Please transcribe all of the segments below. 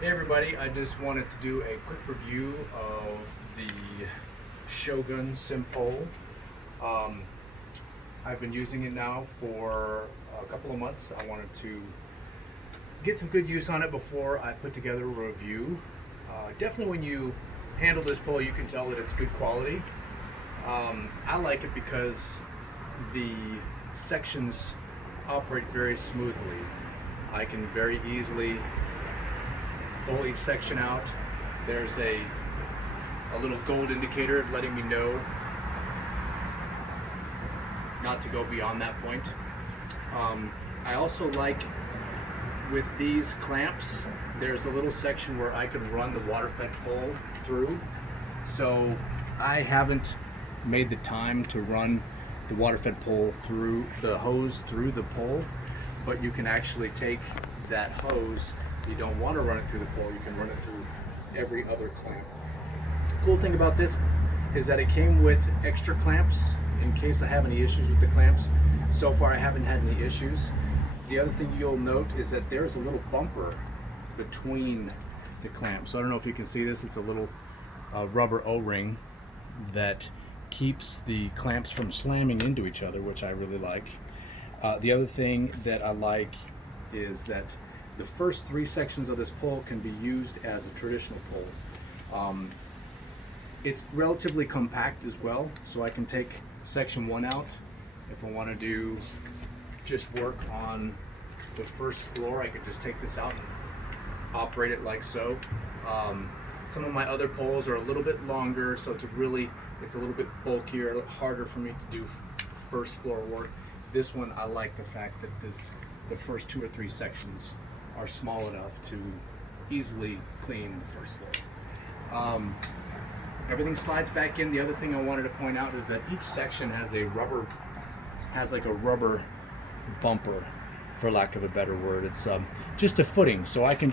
Hey everybody, I just wanted to do a quick review of the Shogun Simpole. Um, I've been using it now for a couple of months. I wanted to get some good use on it before I put together a review. Definitely when you handle this pole, you can tell that it's good quality. I like it because the sections operate very smoothly. I can very easily pull each section out. There's a little gold indicator letting me know not to go beyond that point. I also like with these clamps, there's a little section where I can run the water-fed pole through. So I haven't made the time to run the water-fed pole through the hose through the pole, but you can actually take that hose. You don't want to run it through the pole, you can run it through every other clamp. The cool thing about this is that it came with extra clamps in case I have any issues with the clamps. So far I haven't had any issues. The other thing you'll note is that there's a little bumper between the clamps. So I don't know if you can see this, it's a little rubber O-ring that keeps the clamps from slamming into each other, which I really like. The other thing that I like is that the first three sections of this pole can be used as a traditional pole. It's relatively compact as well, so I can take section 1 out if I want to do just work on the first floor. I could just take this out and operate it like so. Some of my other poles are a little bit longer, so it's a little bit bulkier, a little harder for me to do first floor work. This one, I like the fact that the first 2 or 3 sections are small enough to easily clean the first floor. Everything slides back in. The other thing I wanted to point out is that each section has like a rubber bumper, for lack of a better word. It's just a footing, so I can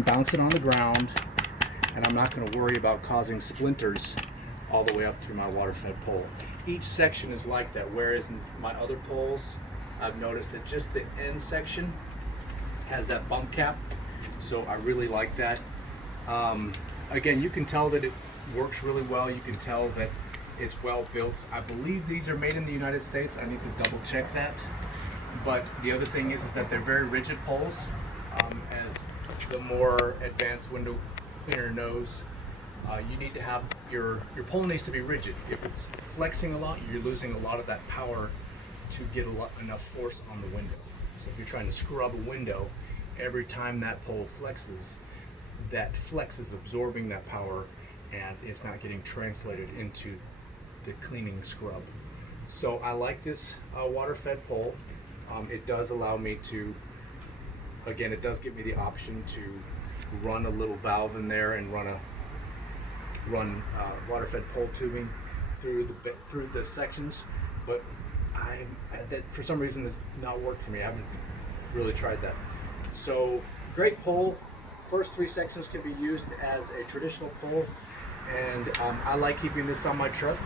bounce it on the ground, and I'm not going to worry about causing splinters all the way up through my water-fed pole. Each section is like that, whereas in my other poles, I've noticed that just the end section has that bump cap, so I really like that. Again, you can tell that it works really well. You can tell that it's well built. I believe these are made in the United States. I need to double check that. But the other thing is that they're very rigid poles. As the more advanced window cleaner knows, you need to have your pole needs to be rigid. If it's flexing a lot, you're losing a lot of that power to get enough force on the window. So if you're trying to scrub a window, every time that pole flexes, that flex is absorbing that power and it's not getting translated into the cleaning scrub. So I like this water-fed pole. It does allow me to, again, it does give me the option to run a little valve in there and run water-fed pole tubing through the sections, but that for some reason has not worked for me. I haven't really tried that. So great pole. First 3 sections can be used as a traditional pole, and I like keeping this on my truck.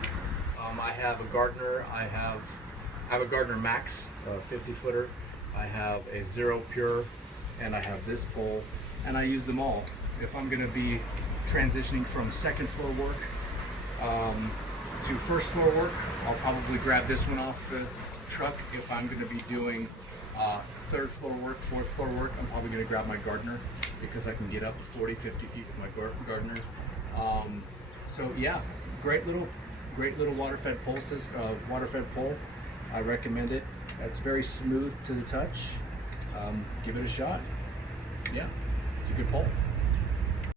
I have a Gardner. I have a Gardner Max 50-footer. I have a Zero Pure, and I have this pole, and I use them all. If I'm going to be transitioning from second floor work to first floor work, I'll probably grab this one off the truck. If I'm going to be doing third floor work, fourth floor work, I'm probably going to grab my Gardner because I can get up 40, 50 feet with my Gardner. So yeah, great little water-fed pole water-fed pole. I recommend it. It's very smooth to the touch. Give it a shot. Yeah, it's a good pole.